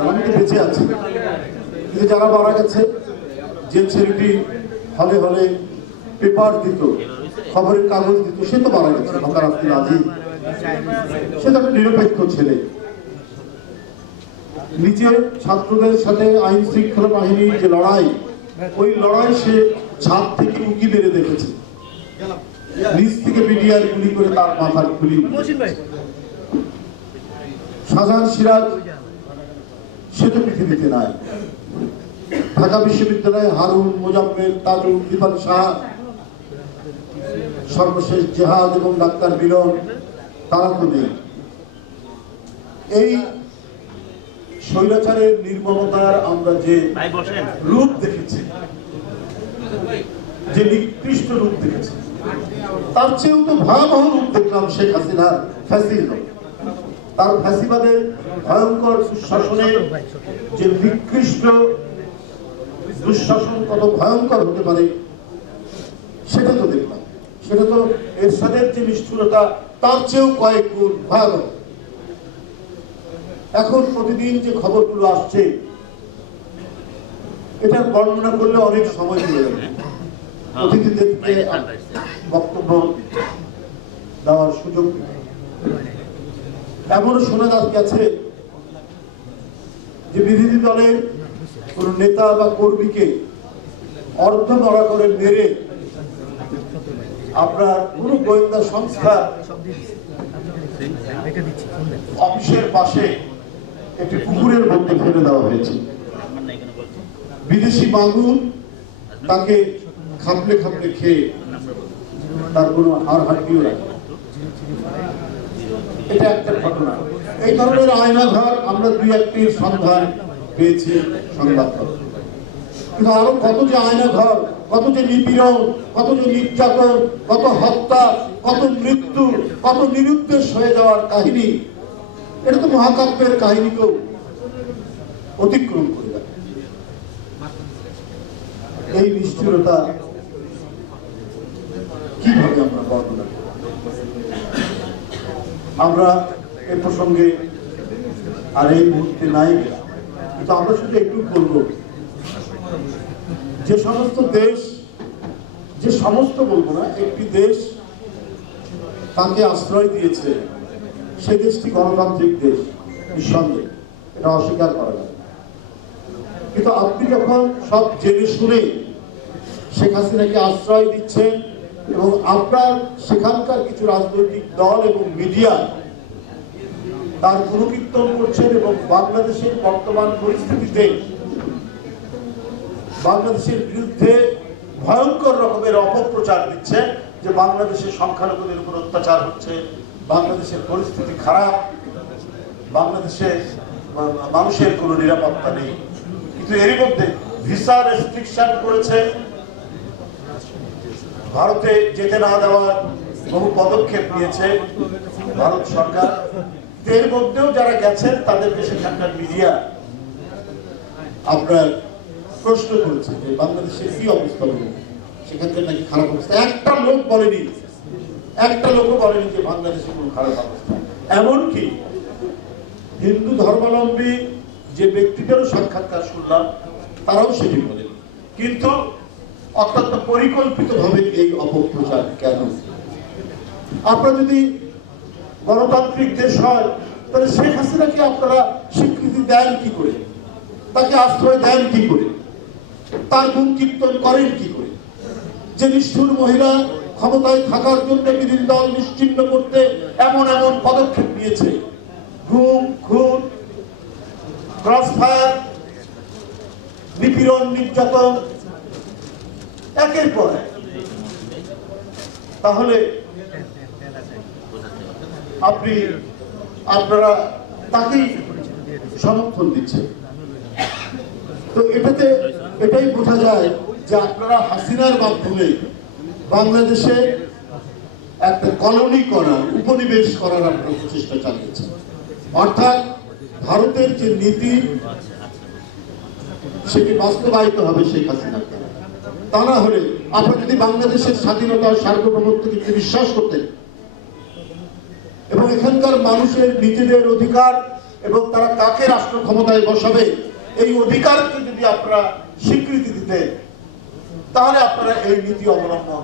না, আমি তো বেঁচে আছি। কিন্তু যারা মারা গেছে, যে ছেলেটি হলে হলে পেপার দিত, খবরের কাগজ দিত, সে তো মারা গেছে। ঢাকার আব্দুল আজিজ, সে তো একটা নিরপেক্ষ ছেলে। নিজের ছাত্রদের সাথে আইন শৃঙ্খলা বাহিনীর যে লড়াই, ওই লড়াই সে ছাদ থেকে উঁকি মেরে দেখেছে, নিচ থেকে মিডিয়ার গুলি করে তার মাথার খুলি। শাহজাহান সিরাজ, সে তো পৃথিবীতে নাই। ঢাকা বিশ্ববিদ্যালয়ে হারুন, মোজাম্মেল, তাজুল, দীপান শাহ, সর্বশেষ জেহাদ এবং ডাক্তার মিলন, তারা তো নেই। এই স্বৈরাচারের নির্মমতার আমরা যে রূপ দেখেছি, যে নিকৃষ্ট রূপ দেখেছি, তার চেয়েও তো ভয়াবহ রূপ দেখলাম শেখ হাসিনার ফ্যাসিজম। তার ফ্যাসিবাদের ভয়ঙ্কর দুঃশাসনের যে নিকৃষ্ট দুঃশাসন কত ভয়ঙ্কর হতে পারে সেটা তো দেখলাম। সেটা তো এরশাদের যে নিষ্ঠুরতা তার চেয়েও কয়েক গুণ ভয়াবহ। এখন প্রতিদিন যে খবরগুলো আসছে, এটার বর্ণনা করলে অনেক সময় চলে যাবে। অতিথিদেরকে বক্তব্য দেওয়ার সুযোগ এমনও শোনা গেছে যে বিরোধী দলের কোন নেতা বা কর্মীকে অর্ধ মরা করে মেরে আপনার কোন গোয়েন্দা সংস্থা অফিসের পাশে একটি পুকুরের মধ্যে ফেলে দেওয়া হয়েছে। বিদেশি মাগুর তাকে খাপলে খাপলে খেয়ে তার কোনো হাড় হাড্ডিও রাখে। এটা একটা ঘটনা। এই ধরনের আয়নাঘর আমরা দুই একটির সন্ধান পেয়েছি সংবাদপত্র, কিন্তু আরো কত যে আয়নাঘর, কত যে নিপীড়ন, কত যে নির্যাতন, কত হত্যা, কত মৃত্যু, কত নিরুদ্দেশ হয়ে যাওয়ার কাহিনী, এটা তো মহাকাব্যের কাহিনীকেও অতিক্রম করে যাবে। এই নিষ্ঠুরতা কিভাবে আমরা বর্ণনা করব? আমরা এ প্রসঙ্গে আর এই মুহূর্তে নাই, কিন্তু আমরা শুধু একটু বলব, যে সমস্ত দেশ, যে সমস্ত বলবো না, একটি দেশ তাকে আশ্রয় দিয়েছে, সেই দেশটি গণতান্ত্রিক দেশ, নিঃসন্দেহে, এটা অস্বীকার করা যায়। কিন্তু আপনি যখন সব জেনে শুনে শেখ হাসিনাকে আশ্রয় দিচ্ছেন এবং আপনার সেখানকার কিছু রাজনৈতিক দল এবং মিডিয়া তার গুণকীর্তন করছেন এবং বাংলাদেশের বর্তমান পরিস্থিতিতে বাংলাদেশের বিরুদ্ধে ভয়ঙ্কর রকমের অপপ্রচার দিচ্ছে যে বাংলাদেশের সংখ্যালঘুদের উপর অত্যাচার হচ্ছে, বাংলাদেশের পরিস্থিতি খারাপ, বাংলাদেশে মানুষের কোনো নিরাপত্তা নেই। কিন্তু এরই মধ্যে ভিসা রেস্ট্রিকশন করেছে, ভারতে যেতে না দেওয়ার বহু পদক্ষেপ নিয়েছে ভারত সরকার। এর মধ্যেও যারা গেছেন তাদেরকে সেখানকার মিডিয়া আপনার প্রশ্ন করেছে যে বাংলাদেশের কি অবস্থা হলো, সেখানকার নাকি খারাপ অবস্থা। একটা লোক বলেনি, একটা লোকও বলেনি যে বাংলাদেশে কোনো খারাপ অবস্থা। এমনকি হিন্দু ধর্মাবলম্বী যে ব্যক্তিদেরও সাক্ষাৎকার শুনলাম, তারাও সেটি বলেন। কিন্তু অত্যন্ত পরিকল্পিতভাবে এই অপপ্রচার কেন? আপনারা যদি গণতান্ত্রিক দেশ হয়, তাহলে শেখ হাসিনাকে আপনারা স্বীকৃতি দেন কি করে? তাকে আশ্রয় দেন কি করে? তার গুণ কীর্তন করেন কি করে? যে নিষ্ঠুর মহিলা ক্ষমতায় থাকার জন্য বিরোধী দল নিশ্চিহ্ন করতে এমন এমন পদক্ষেপ নিয়েছে, গুম, খুন, ক্রসফায়ার, নিপীড়ন, নির্যাতন একের পর এক, তাহলে আপনারা তাকেই সমর্থন দিচ্ছেন। তো এটাই বোঝা যায় যে আপনারা হাসিনার মাধ্যমে বাংলাদেশে একটা কলোনি করার, উপনিবেশ করার আপনারা প্রচেষ্টা চালিয়েছেন। অর্থাৎ ভারতের যে নীতি সেটি বাস্তবায়িত হবে শেখ হাসিনার দ্বারা। তা না হলে আপনারা যদি বাংলাদেশের স্বাধীনতা ও সার্বভৌমত্বকে বিশ্বাস করতেন এবং এখানকার মানুষের নিজেদের অধিকার এবং তারা কাকে রাষ্ট্র ক্ষমতায় বসাবে এই অধিকারকে যদি আপনারা স্বীকৃতি দিতেন, তাহলে আপনারা এই নীতি অবলম্বন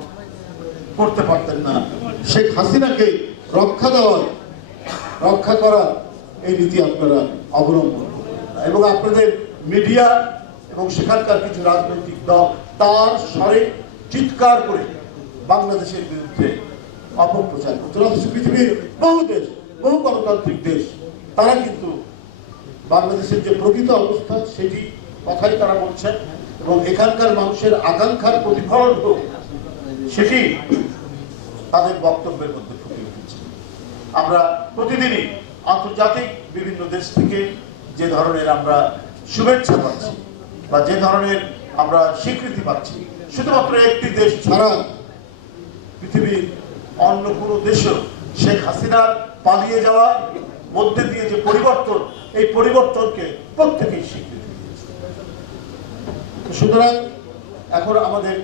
করতে পারতেন না। শেখ হাসিনাকে রক্ষা করার এই নীতি আপনারা অবলম্বন করতেন না। এবং আপনাদের মিডিয়া এবং সেখানকার কিছু রাজনৈতিক দল তার স্বরে চিৎকার করে বাংলাদেশের বিরুদ্ধে অপপ্রচার করছে। অথচ পৃথিবীর বহু দেশ, বহু গণতান্ত্রিক দেশ, তারা কিন্তু বাংলাদেশের যে প্রকৃত অবস্থা সেটি কথাই তারা বলছেন এবং এখানকার মানুষের আকাঙ্ক্ষার প্রতিফলন হোক সেটি তাদের বক্তব্যের মধ্যে ফুটে উঠেছে। আমরা প্রতিদিনই আন্তর্জাতিক বিভিন্ন দেশ থেকে যে ধরনের আমরা শুভেচ্ছা পাচ্ছি বা যে ধরনের আমরা স্বীকৃতি পাচ্ছি, শুধুমাত্র একটি দেশ ছাড়া পৃথিবীর অন্য কোনো দেশও শেখ হাসিনার পালিয়ে যাওয়া মধ্যে দিয়ে যে পরিবর্তন, এই পরিবর্তনকে প্রত্যেকেই স্বীকৃতি দিয়েছে। সুতরাং এখন আমাদের